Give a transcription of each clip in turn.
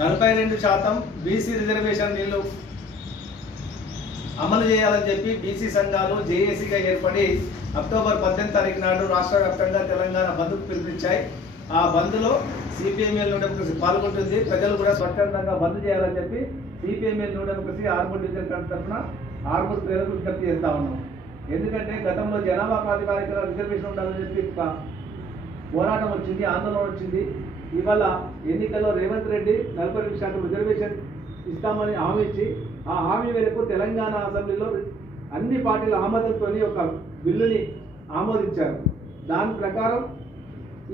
నలభై రెండు శాతం బీసీ రిజర్వేషన్ నీళ్ళు అమలు చేయాలని చెప్పి బీసీ సంఘాలు జేఏసీగా ఏర్పడి అక్టోబర్ పద్దెనిమిది తారీఖు నాడు రాష్ట్ర వ్యాప్తంగా తెలంగాణ బంద్కు పిలుపునిచ్చాయి ఆ బంద్లో సిపిఎంఎల్ డెమోక్రసీ పాల్గొంటుంది. ప్రజలు కూడా స్వచ్ఛందంగా బంద్ చేయాలని చెప్పి CPIML democracy Armoor division committee తరఫున ఆర్మూర్ ప్రజలకు విజ్ఞప్తి చేస్తా ఉన్నాం. ఎందుకంటే గతంలో జనాభా ప్రాతిపాదికన రిజర్వేషన్ ఉండాలని చెప్పి పోరాటం వచ్చింది ఆందోళన వచ్చింది. ఇవాళ ఎన్నికల్లో రేవంత్ రెడ్డి నలభై రెండు శాతం రిజర్వేషన్ ఇస్తామని హామీ ఇచ్చి ఆ హామీ మేరకు తెలంగాణ అసెంబ్లీలో అన్ని పార్టీల ఆమోదంతో ఒక బిల్లుని ఆమోదించారు. దాని ప్రకారం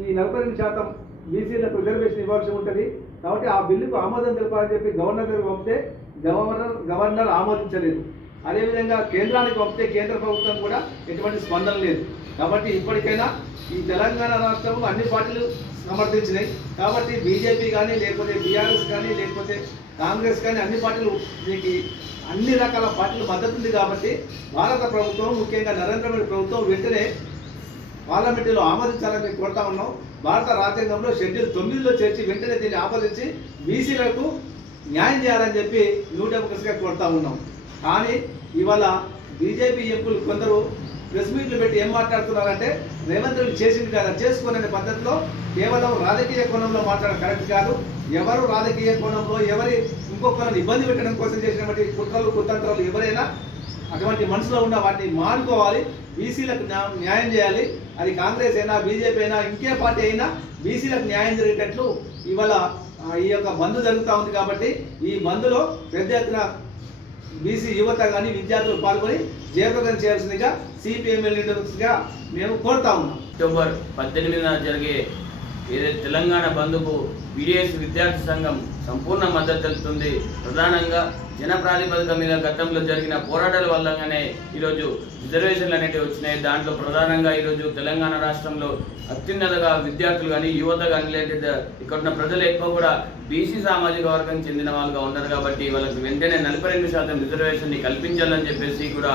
ఈ నలభై రెండు శాతం బీసీలకు రిజర్వేషన్ ఇవ్వాల్సి ఉంటుంది. కాబట్టి ఆ బిల్లుకు ఆమోదం తెలపాలని చెప్పి గవర్నర్ గారికి పంపితే గవర్నర్ గవర్నర్ ఆమోదించలేదు. అదేవిధంగా కేంద్రానికి పంపితే కేంద్ర ప్రభుత్వం కూడా ఎటువంటి స్పందన లేదు. కాబట్టి ఇప్పటికైనా ఈ తెలంగాణ రాష్ట్రంలో అన్ని పార్టీలు సమర్థించినాయి. కాబట్టి బీజేపీ కానీ లేకపోతే బీఆర్ఎస్ కానీ లేకపోతే కాంగ్రెస్ కానీ అన్ని పార్టీలు దీనికి అన్ని రకాల పార్టీలు మద్దతు ఉంది కాబట్టి భారత ప్రభుత్వం ముఖ్యంగా నరేంద్ర మోడీ ప్రభుత్వం వెంటనే పార్లమెంటులో ఆమోదించాలని మేము కోరుతా ఉన్నాం. భారత రాజ్యాంగంలో షెడ్యూల్ తొమ్మిదిలో చేర్చి వెంటనే దీన్ని ఆమోదించి బీసీలకు న్యాయం చేయాలని చెప్పి న్యూ డెమోక్రసీగా కోరుతా ఉన్నాం. కానీ ఇవాళ బీజేపీ ఎంపులు కొందరు ప్రెస్ మీట్లు పెట్టి ఏం మాట్లాడుతున్నారంటే రేవంత్ రెడ్డి చేసింది కదా చేసుకోననే పద్ధతిలో కేవలం రాజకీయ కోణంలో మాట్లాడడం కరెక్ట్ కాదు. ఎవరు రాజకీయ కోణంలో ఎవరి ఇంకొకరిని ఇబ్బంది పెట్టడం కోసం చేసినటువంటి కుట్రలు కుతంత్రాలు ఎవరైనా అటువంటి మనసులో ఉన్న వాటిని మానుకోవాలి. బీసీలకు న్యాయం చేయాలి. అది కాంగ్రెస్ అయినా బీజేపీ అయినా ఇంకే పార్టీ అయినా బీసీలకు న్యాయం జరిగేటట్లు ఇవాళ ఈ యొక్క బంద్ జరుగుతూ ఉంది కాబట్టి ఈ బంద్లో పెద్ద ఎత్తున బీసీ యువత కానీ విద్యార్థులు పాల్గొని జయప్రదం చేయాల్సిందిగా సిపిఎంఎల్ లీడర్స్గా మేము కోరుతా ఉన్నాం. అక్టోబర్ పద్దెనిమిదిన జరిగే ఏదైతే తెలంగాణ బంద్కు బీడీఎస్ విద్యార్థి సంఘం సంపూర్ణ మద్దతు తెలుపుతుంది ప్రధానంగా జన ప్రాతిపదిక మీద గతంలో జరిగిన పోరాటాల వల్లనే ఈరోజు రిజర్వేషన్లు అనేవి వచ్చినాయి. దాంట్లో ప్రధానంగా ఈరోజు తెలంగాణ రాష్ట్రంలో అత్యున్నతగా విద్యార్థులు కానీ యువత కానీ లేదంటే ఇక్కడ ఉన్న ప్రజలు ఎక్కువ కూడా బీసీ సామాజిక వర్గం చెందిన వాళ్ళుగా ఉన్నారు కాబట్టి వాళ్ళకి వెంటనే నలభై రెండు శాతం రిజర్వేషన్ని కల్పించాలని చెప్పేసి కూడా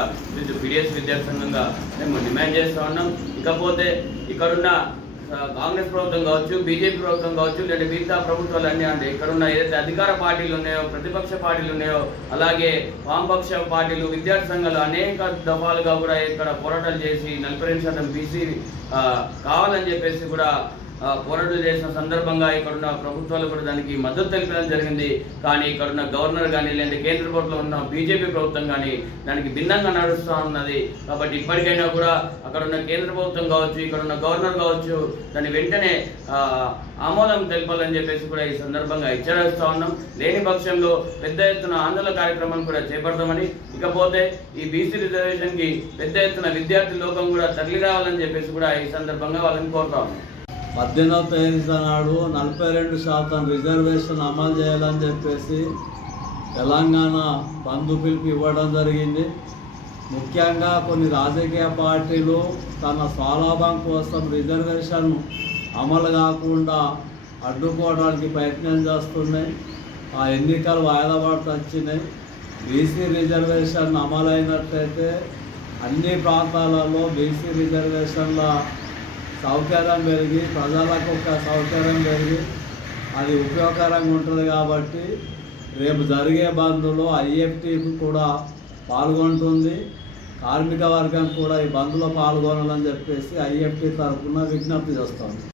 బీడీఎస్ విద్యార్థి సంఘంగా మేము డిమాండ్ చేస్తూ ఉన్నాం. ఇకపోతే ఇక్కడున్న కాంగ్రెస్ ప్రభుత్వం కావచ్చు బీజేపీ ప్రభుత్వం కావచ్చు లేదా మిగతా ప్రభుత్వాలు అన్నీ అంటే ఇక్కడ ఉన్న ఏదైతే అధికార పార్టీలు ఉన్నాయో ప్రతిపక్ష పార్టీలు ఉన్నాయో అలాగే వామపక్ష పార్టీలు విద్యార్థి సంఘాలు అనేక దఫాలుగా కూడా ఇక్కడ పోరాటాలు చేసి నలభై రెండు శాతం బీసీ కావాలని చెప్పేసి కూడా పోరాటం చేసిన సందర్భంగా ఇక్కడున్న ప్రభుత్వాలు కూడా దానికి మద్దతు తెలిపడం జరిగింది. కానీ ఇక్కడున్న గవర్నర్ కానీ లేదంటే కేంద్ర ప్రభుత్వంలో ఉన్న బీజేపీ ప్రభుత్వం కానీ దానికి భిన్నంగా నడుస్తూ ఉన్నది. కాబట్టి ఇప్పటికైనా కూడా అక్కడున్న కేంద్ర ప్రభుత్వం కావచ్చు ఇక్కడున్న గవర్నర్ కావచ్చు దాన్ని వెంటనే ఆమోదం తెలపాలని చెప్పేసి కూడా ఈ సందర్భంగా హెచ్చరిస్తూ ఉన్నాం. లేని పక్షంలో పెద్ద ఎత్తున ఆందోళన కార్యక్రమాలు కూడా చేపడతామని. ఇకపోతే ఈ బీసీ రిజర్వేషన్కి పెద్ద ఎత్తున విద్యార్థి లోకం కూడా తరలి రావాలని చెప్పేసి కూడా ఈ సందర్భంగా వాళ్ళని కోరుతా ఉన్నాం. పద్దెనిమిదవ తేదీ నాడు నలభై రెండు శాతం రిజర్వేషన్ అమలు చేయాలని చెప్పేసి తెలంగాణ బంధు పిలుపు ఇవ్వడం జరిగింది. ముఖ్యంగా కొన్ని రాజకీయ పార్టీలు తన స్వలాభం కోసం రిజర్వేషన్ అమలు కాకుండా అడ్డుకోవడానికి ప్రయత్నం చేస్తున్నాయి. ఆ ఎన్నికలు వాయిదా పడుతూ వచ్చినాయి. బీసీ రిజర్వేషన్ అమలైనట్లయితే అన్ని ప్రాంతాలలో బీసీ రిజర్వేషన్ల సౌకర్యం పెరిగి ప్రజలకు ఒక సౌకర్యం పెరిగి అది ఉపయోగకరంగా ఉంటుంది కాబట్టి రేపు జరిగే బంద్లో ఐఎఫ్టీ కూడా పాల్గొంటుంది. కార్మిక వర్గం కూడా ఈ బంద్లో పాల్గొనాలని చెప్పేసి ఐఎఫ్టీ తరఫున విజ్ఞప్తి చేస్తాం